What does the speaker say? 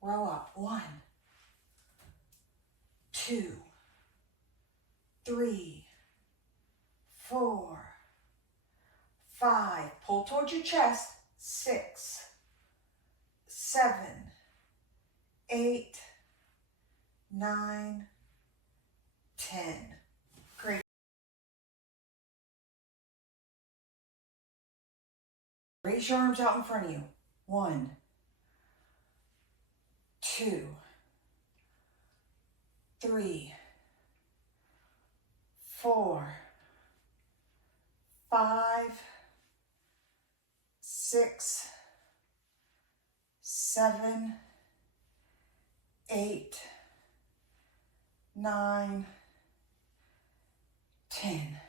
Row up. 1, 2, 3, 4, 5. Pull towards your chest. 6, 7, 8, 9, 10. Great. Raise your arms out in front of you. 1, 2, 3, 4, 5, 6, 7, 8, 9, 10.